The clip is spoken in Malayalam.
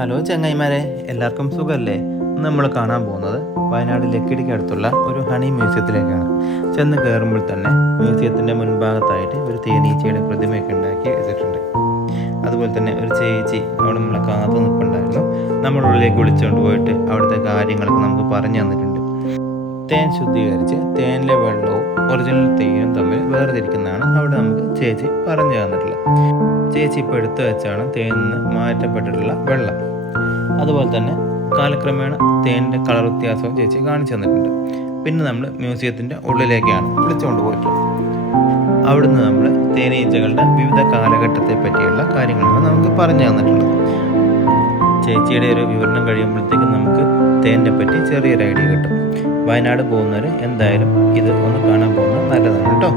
ഹലോ ചങ്ങായിമാരെ, എല്ലാവർക്കും സുഖമല്ലേ? നമ്മൾ കാണാൻ പോകുന്നത് വയനാട് ലക്കിടിക്ക് അടുത്തുള്ള ഒരു ഹണി മ്യൂസിയത്തിലേക്കാണ്. ചെന്ന് കയറുമ്പോൾ തന്നെ മ്യൂസിയത്തിൻ്റെ മുൻഭാഗത്തായിട്ട് ഒരു തേനീച്ചയുടെ പ്രതിമയൊക്കെ ഉണ്ടാക്കി വെച്ചിട്ടുണ്ട്. അതുപോലെ തന്നെ ഒരു ചേച്ചി അവിടെ നമ്മളെ കാത്തു നിൽപ്പുണ്ടായിരുന്നു. നമ്മളുള്ളിലേക്ക് വിളിച്ചുകൊണ്ട് പോയിട്ട് അവിടുത്തെ കാര്യങ്ങളൊക്കെ നമുക്ക് പറഞ്ഞു തന്നിട്ടുണ്ട്. തേൻ ശുദ്ധീകരിച്ച് തേനിലെ വെള്ളവും ഒറിജിനൽ തേനും തമ്മിൽ വേർതിരിക്കുന്നതാണ് അവിടെ നമുക്ക് ചേച്ചി പറഞ്ഞു തന്നിട്ടുള്ളത്. ചേച്ചി ഇപ്പോൾ എടുത്തു വെച്ചാണ് തേനിൽ നിന്ന് മാറ്റപ്പെട്ടിട്ടുള്ള വെള്ളം. അതുപോലെ തന്നെ കാലക്രമേണ തേനിൻ്റെ കളർ വ്യത്യാസവും ചേച്ചി കാണിച്ചു തന്നിട്ടുണ്ട്. പിന്നെ നമ്മൾ മ്യൂസിയത്തിൻ്റെ ഉള്ളിലേക്കാണ് വിളിച്ചുകൊണ്ട് പോയിട്ടുള്ളത്. അവിടുന്ന് നമ്മൾ തേനീച്ചകളുടെ വിവിധ കാലഘട്ടത്തെ പറ്റിയുള്ള കാര്യങ്ങളാണ് നമുക്ക് പറഞ്ഞു തന്നിട്ടുള്ളത്. ചേച്ചിയുടെ ഒരു വിവരണം കഴിയുമ്പോഴത്തേക്കും നമുക്ക് തേനിനെ പറ്റി ചെറിയൊരു ഐഡിയ കിട്ടും. വയനാട് പോകുന്നവർ എന്തായാലും ഇത് ഒന്ന് കാണാൻ പോകുന്നത് നല്ലതാണ് കേട്ടോ.